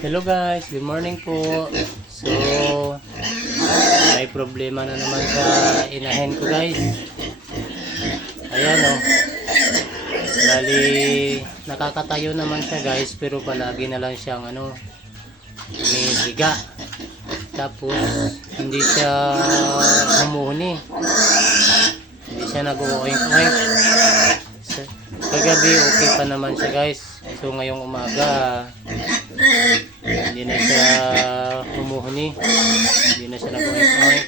Hello guys, good morning po. So, may problema na naman sa inahin ko guys. Ayan o. Bali, nakakatayo naman siya guys, pero palagi na lang siyang may higa. Tapos, hindi siya humuhuni. Hindi siya nag-uoink-oink. Kagabi okay pa naman siya guys. So, ngayong umaga, hindi na siya humuhuni, hindi na siya nag-oink-oink.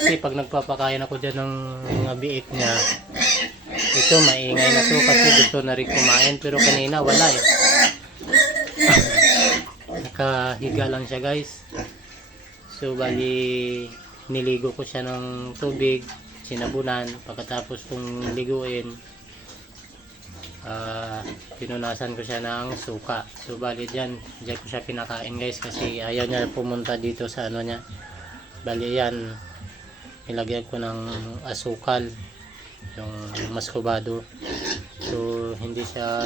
Kasi pag nagpapakain ako dyan ng mga biik niya, ito maingay na to kasi gusto na rin kumain, pero kanina wala eh. Nakahiga lang siya guys. So bali niligo ko siya ng tubig, sinabunan. Pagkatapos kong liguin, pinunasan ko siya ng suka. So bali dyan ko siya pinakain guys, kasi ayaw niya pumunta dito sa niya. Bali yan, nilagyan ko ng asukal, yung maskobado. So hindi siya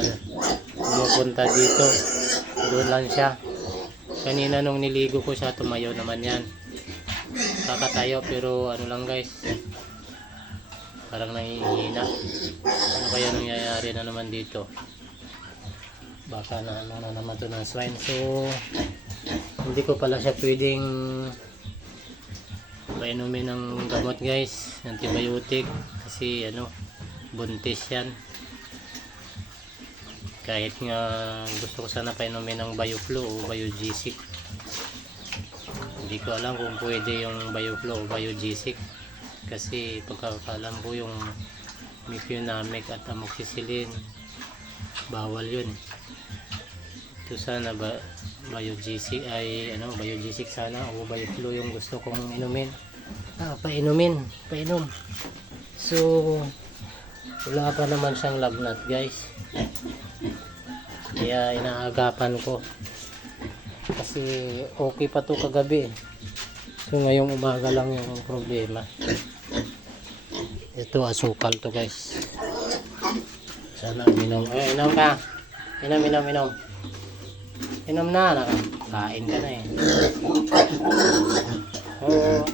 pumupunta dito, doon lang siya. Kanina nung niligo ko siya, tumayo naman yan. Kakatayo pero lang guys, parang nangihina. Ano kaya nangyayari na naman dito? Baka na naman to ng swine. So hindi ko pala siya pwedeng painumin ng gamot guys, antibiotic, kasi buntis yan. Kahit nga gusto ko sana painumin ng BioFlow o Biogesic, hindi ko alam kung pwede yung BioFlow o Biogesic, kasi pagkakalam ko yung Mefenamic at Amoxicillin bawal yun. Ito sana Biogesic ay Biogesic sana o BioFlow yung gusto kong inumin. Painom. So wala pa naman siyang lagnat guys, kaya inaagapan ko kasi okay pa to kagabi. So ngayong umaga lang yung problema. Ito asukal to guys. Sana inom. Inom ka. Inom. Inom na. Kain ka na eh. Oh.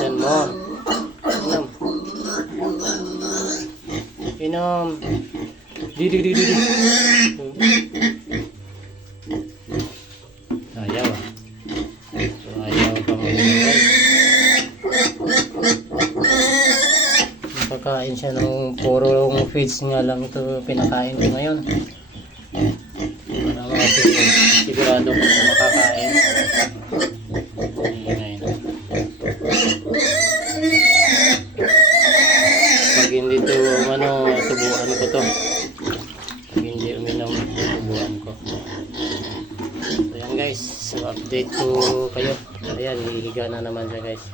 Sen mo. Inom. Di. Ayaw. So ayaw pang pagkain siya ng puro feeds nga lang ito pinakain ko ngayon, para sigurado ko makakain. Pag hindi to subuan ko to. Pag hindi uminom, subuan ko. So yan guys, so update ko kayo. Ayan, hihiga na naman siya guys.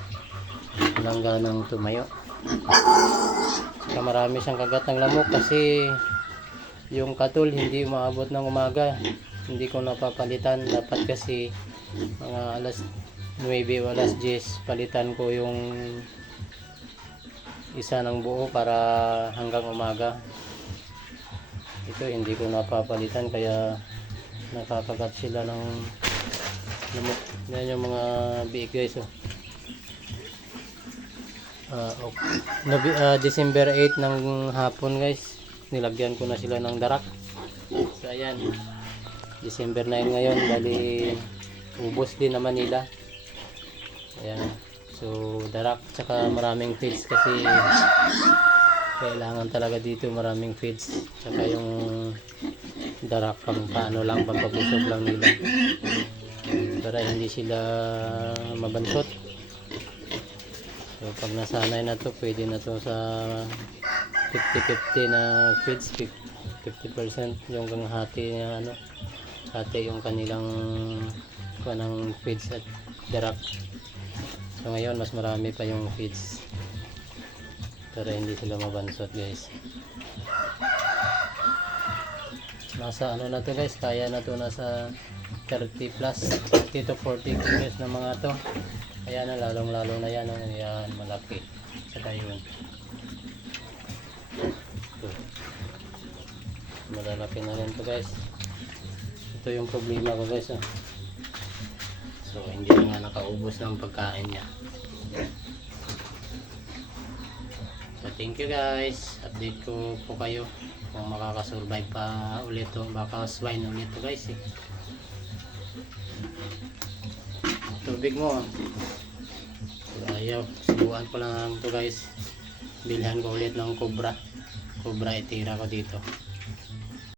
Walang ganang tumayo. Saka marami siyang kagat ng lamok kasi yung katul hindi umaabot ng umaga. Hindi ko napapalitan. Dapat kasi mga alas 9 o alas 10 palitan ko yung isa ng buo para hanggang umaga. Ito hindi ko napapalitan kaya nakakagat sila ng lamok. Yan yung mga biik guys oh. December 8 ng hapon guys, nilagyan ko na sila ng darak. So ayan, December 9 ngayon, bali ubos din naman nila. Ayan, so darak tsaka maraming feeds kasi kailangan talaga dito maraming feeds, tsaka yung darak pang pampabusog lang nila para hindi sila mabansot. So pag nasanay na to, pwede na to sa 50-50 na feeds, 50% yung hati na hati yung kanilang ng feeds at darak. So ngayon mas marami pa yung feeds para hindi sila mabansot guys. Nasa na to guys, kaya na to, nasa 30 plus 30 to 40 kilos na mga to. Ayan na, lalong na yan. Ayan, malaki. Saka yun. Malalaki na rin to guys. Ito yung problema ko guys. So hindi na nga nakaubos ng pagkain niya. So thank you guys. Update ko po kayo kung makakasurvive pa ulit to. Baka swine ulit to guys eh. Tubig mo. Ayaw. Subuan ko lang to guys. Bilhan ko ulit ng cobra. Cobra itira ko dito.